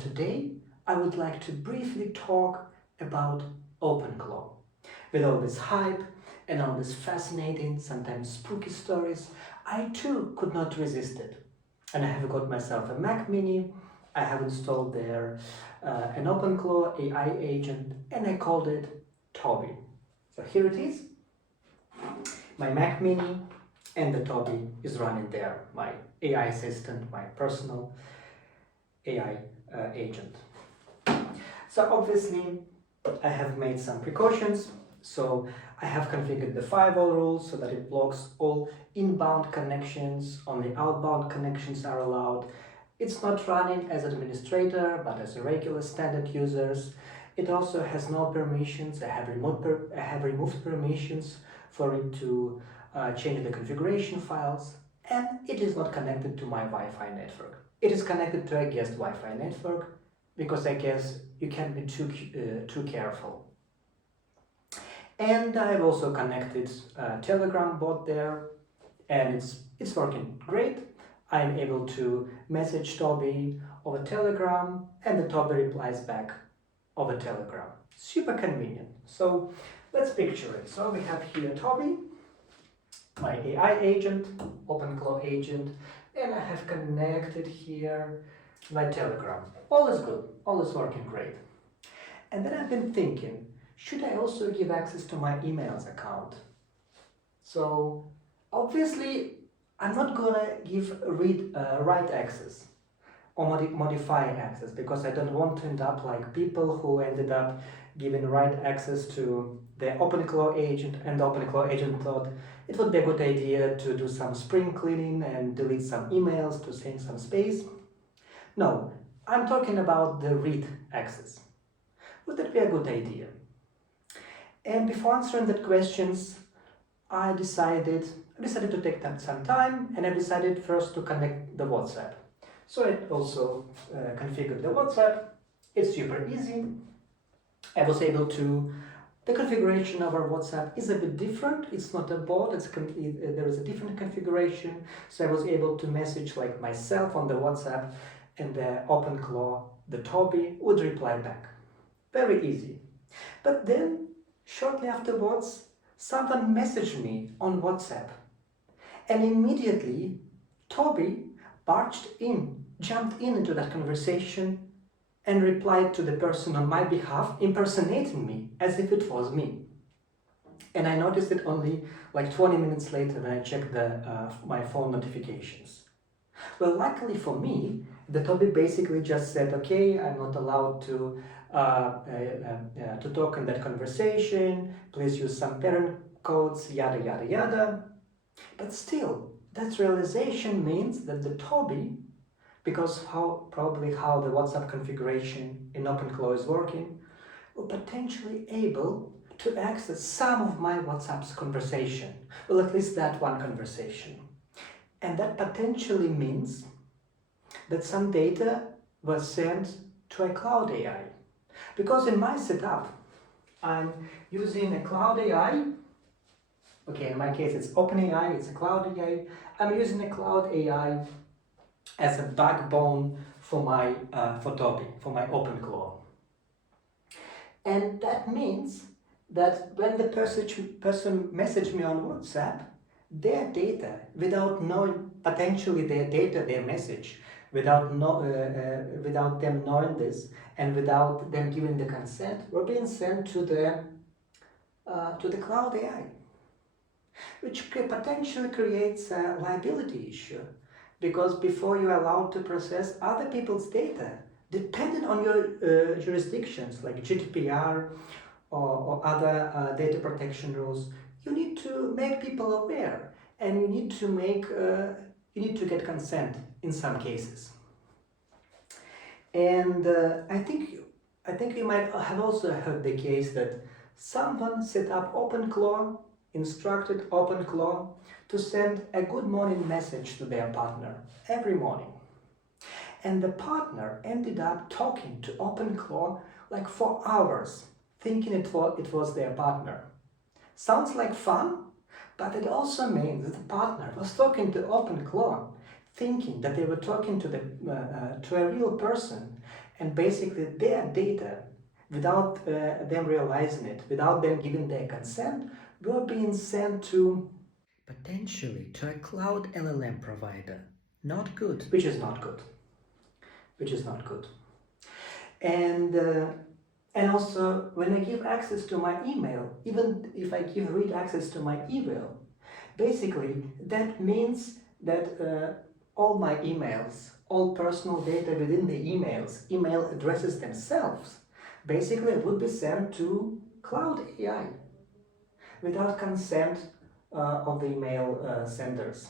today I would like to briefly talk about OpenClaw. With all this hype and all these fascinating, sometimes spooky stories, I too could not resist it. And I have got myself a Mac Mini, I have installed there an OpenClaw AI agent, and I called it Toby. So here it is, my Mac Mini, and the Toby is running there, my AI assistant, my personal AI agent. So obviously I have made some precautions. So I have configured the firewall rules so that it blocks all inbound connections, only outbound connections are allowed. It's not running as an administrator, but as a regular standard users. It also has no permissions. I have removed permissions for it to change the configuration files, and it is not connected to my Wi-Fi network. It is connected to a guest Wi-Fi network because I guess you can't be too careful. And I've also connected a Telegram bot there, and it's working great. I'm able to message Toby over Telegram, and the Toby replies back over Telegram. Super convenient. So let's picture it. So we have here Toby, my AI agent, OpenClaw agent, and I have connected here my Telegram. All is good, all is working great. And then I've been thinking, should I also give access to my emails account? So obviously I'm not gonna give write access or modify access, because I don't want to end up like people who ended up giving write access to the OpenClaw agent, and the OpenClaw agent thought it would be a good idea to do some spring cleaning and delete some emails to save some space. No, I'm talking about the read access. Would that be a good idea? And before answering that questions, I decided to take some time, and I decided first to connect the WhatsApp. So I also configured the WhatsApp. It's super easy. I was able to, the configuration of our WhatsApp is a bit different. It's not a bot, there is a different configuration. So I was able to message like myself on the WhatsApp, and the OpenClaw, the Toby, would reply back. Very easy. But then, shortly afterwards, someone messaged me on WhatsApp, and immediately Toby jumped into that conversation and replied to the person on my behalf, impersonating me as if it was me. And I noticed it only like 20 minutes later when I checked my phone notifications. Well, luckily for me, the Toby basically just said, okay, I'm not allowed to talk in that conversation, please use some parent codes, yada yada yada. But still, that realization means that the Toby, because probably how the WhatsApp configuration in OpenClaw is working, will potentially able to access some of my WhatsApp's conversation, well, at least that one conversation. And that potentially means that some data was sent to a cloud AI. Because in my setup, I'm using a cloud AI. Okay, in my case it's OpenAI, it's a cloud AI. I'm using a cloud AI as a backbone for my Toby, for my OpenClaw. And that means that when the person messaged me on WhatsApp, their data, without knowing potentially their message, without them knowing this, and without them giving the consent, were being sent to the cloud AI, which potentially creates a liability issue, because before you're allowed to process other people's data, depending on your jurisdictions like GDPR or other data protection rules, you need to make people aware, and you need to get consent in some cases. And I think you might have also heard the case that someone set up OpenClaw, instructed OpenClaw to send a good morning message to their partner every morning. And the partner ended up talking to OpenClaw like for hours, thinking it was their partner. Sounds like fun, but it also means that the partner was talking to OpenClaw, thinking that they were talking to a real person, And basically their data, without them realizing it, without them giving their consent, were being sent to potentially to a cloud LLM provider. Not good. Which is not good. Which is not good. And also, when I give access to my email, even if I give read access to my email, basically that means that all my emails, all personal data within the emails, email addresses themselves, basically would be sent to cloud AI without consent of the email senders.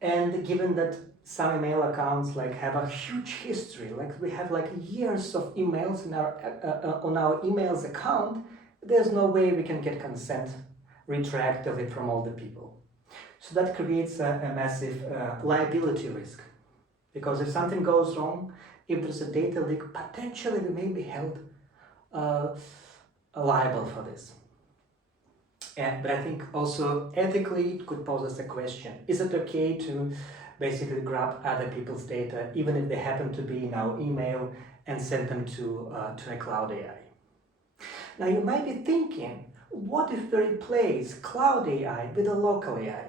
And given that some email accounts have a huge history, we have years of emails in on our emails account, there's no way we can get consent retroactively from all the people. So that creates a massive liability risk, because if something goes wrong, if there's a data leak, potentially we may be held liable for this. But I think also ethically it could pose us a question. Is it okay to basically grab other people's data, even if they happen to be in our email, and send them to a cloud AI? Now you might be thinking, what if we replace cloud AI with a local AI?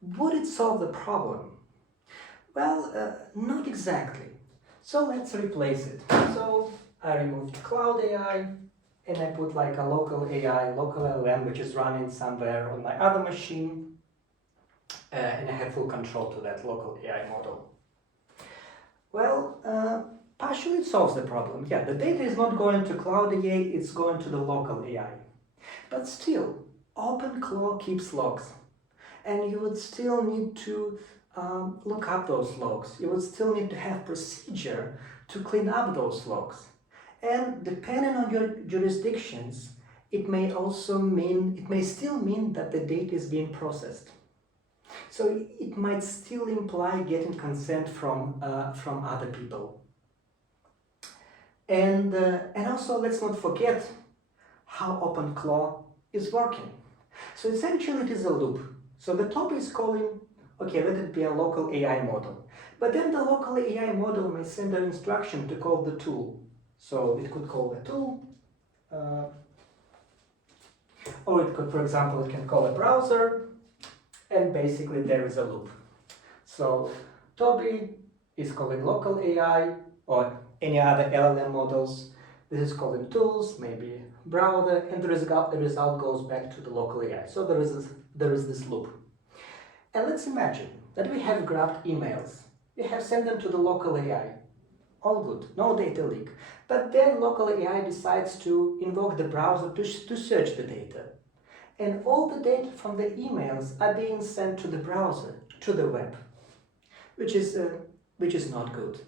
Would it solve the problem? Well, not exactly. So let's replace it. So I removed cloud AI, and I put a local AI, local LLM, which is running somewhere on my other machine, and I have full control to that local AI model. Well, partially it solves the problem. Yeah, the data is not going to cloud AI, it's going to the local AI. But still, OpenClaw keeps logs, and you would still need to look up those logs. You would still need to have procedure to clean up those logs. And depending on your jurisdictions, it may still mean that the data is being processed. So it might still imply getting consent from other people. And also, let's not forget how OpenClaw is working. So essentially it is a loop. So the top is calling, okay, let it be a local AI model. But then the local AI model may send an instruction to call the tool. So it could call the tool, or it could, for example, it can call a browser, and basically there is a loop. So Toby is calling local AI or any other LLM models. This is calling tools, maybe browser, and the result goes back to the local AI. So there is this loop. And let's imagine that we have grabbed emails. We have sent them to the local AI. All good, no data leak. But then local AI decides to invoke the browser to search the data. And all the data from the emails are being sent to the browser, to the web, which is not good.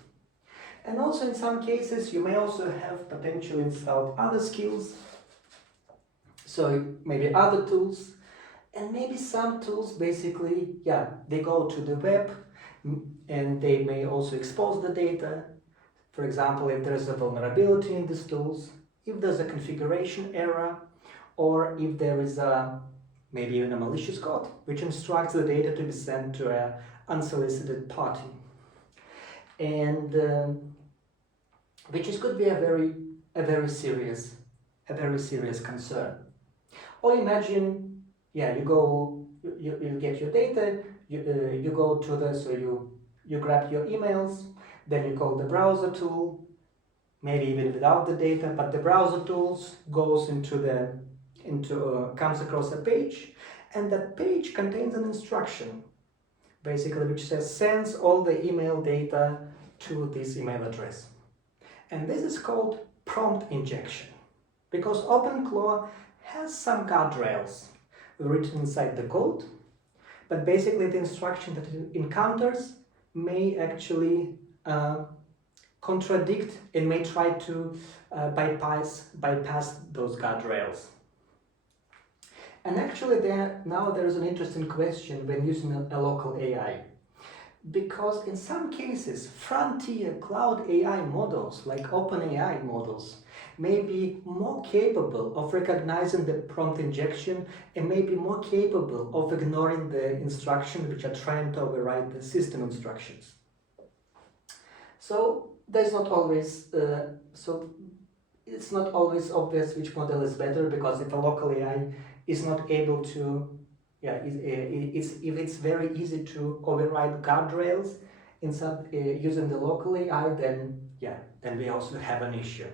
And also in some cases, you may also have potentially installed other skills, so maybe other tools, and maybe some tools basically, they go to the web, and they may also expose the data. For example, if there's a vulnerability in these tools, if there's a configuration error, or if there is maybe even a malicious code which instructs the data to be sent to an unsolicited party, and which could be a very serious concern. Or imagine, you get your data, you go to so you grab your emails, then you call the browser tool, maybe even without the data, but the browser tools goes comes across a page, and that page contains an instruction, basically, which says sends all the email data to this email address. And this is called prompt injection, because OpenClaw has some guardrails written inside the code, but basically the instruction that it encounters may actually contradict and may try to bypass those guardrails. And actually now there is an interesting question when using a local AI. Because in some cases, frontier cloud AI models, like OpenAI models, may be more capable of recognizing the prompt injection and may be more capable of ignoring the instructions which are trying to override the system instructions. So there's not always, so it's not always obvious which model is better, because if a local AI is not able to, if it's very easy to override guardrails using the local AI, then we also have an issue.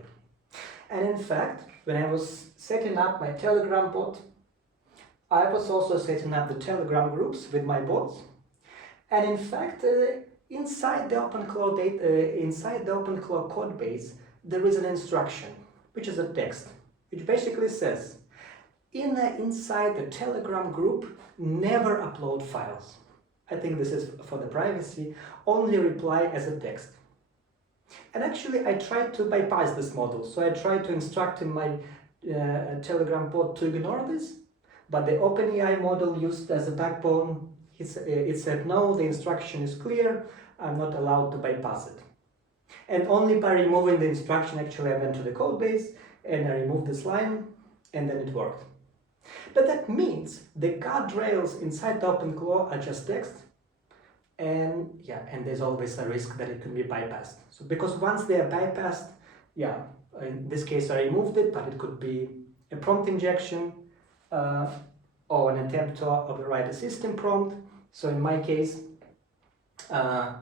And in fact, when I was setting up my Telegram bot, I was also setting up the Telegram groups with my bots. And in fact, inside the OpenClaw code base, there is an instruction, which is a text, which basically says, inside the Telegram group, never upload files. I think this is for the privacy, only reply as a text. And actually, I tried to bypass this model. So I tried to instruct in my Telegram bot to ignore this, but the OpenAI model used as a backbone, it said, no, the instruction is clear, I'm not allowed to bypass it. And only by removing the instruction, actually, I went to the code base and I removed this line, and then it worked. But that means the guardrails inside the OpenClaw are just text, and there's always a risk that it can be bypassed. So because once they are bypassed, in this case I removed it, but it could be a prompt injection or an attempt to override a system prompt. So in my case, I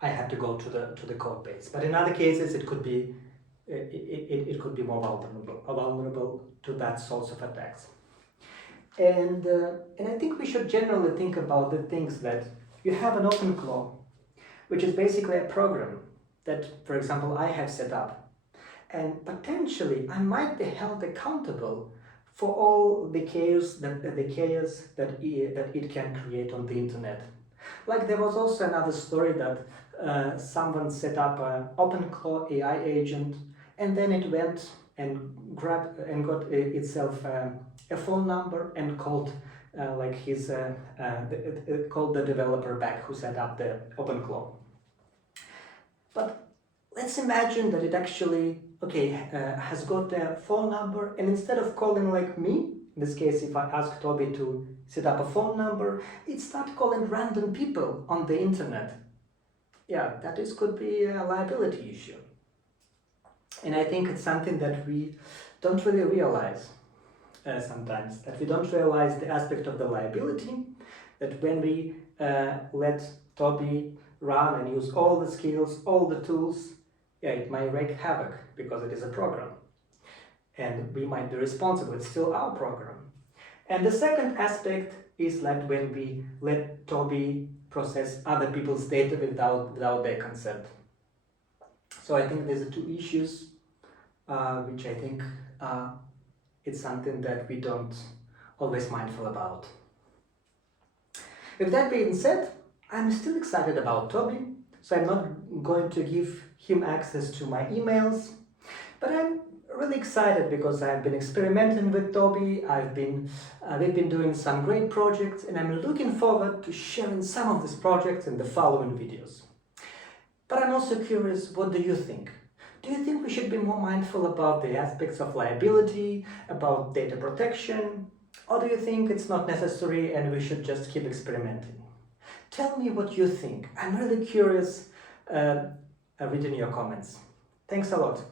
had to go to the code base. But in other cases, it could be more vulnerable to that sorts of attacks. And I think we should generally think about the things that you have an OpenClaw, which is basically a program that, for example, I have set up, and potentially I might be held accountable for all the chaos that it can create on the internet. Like there was also another story that someone set up an OpenClaw AI agent, and then it went and got itself a phone number and called called the developer back who set up the OpenClaw. But let's imagine that it actually has got a phone number, and instead of calling like me, in this case if I ask Toby to set up a phone number, it started calling random people on the internet. Could be a liability issue. And I think it's something that we don't really realize sometimes, that we don't realize the aspect of the liability, that when we let Toby run and use all the skills, all the tools, it might wreak havoc because it is a program. And we might be responsible, it's still our program. And the second aspect is like when we let Toby process other people's data without their consent. So I think there's two issues which I think it's something that we don't always mindful about. With that being said, I'm still excited about Toby, so I'm not going to give him access to my emails, but I'm really excited because I've been experimenting with Toby. We've been doing some great projects, and I'm looking forward to sharing some of these projects in the following videos. But I'm also curious, what do you think? Do you think we should be more mindful about the aspects of liability, about data protection, or do you think it's not necessary and we should just keep experimenting? Tell me what you think. I'm really curious reading your comments. Thanks a lot.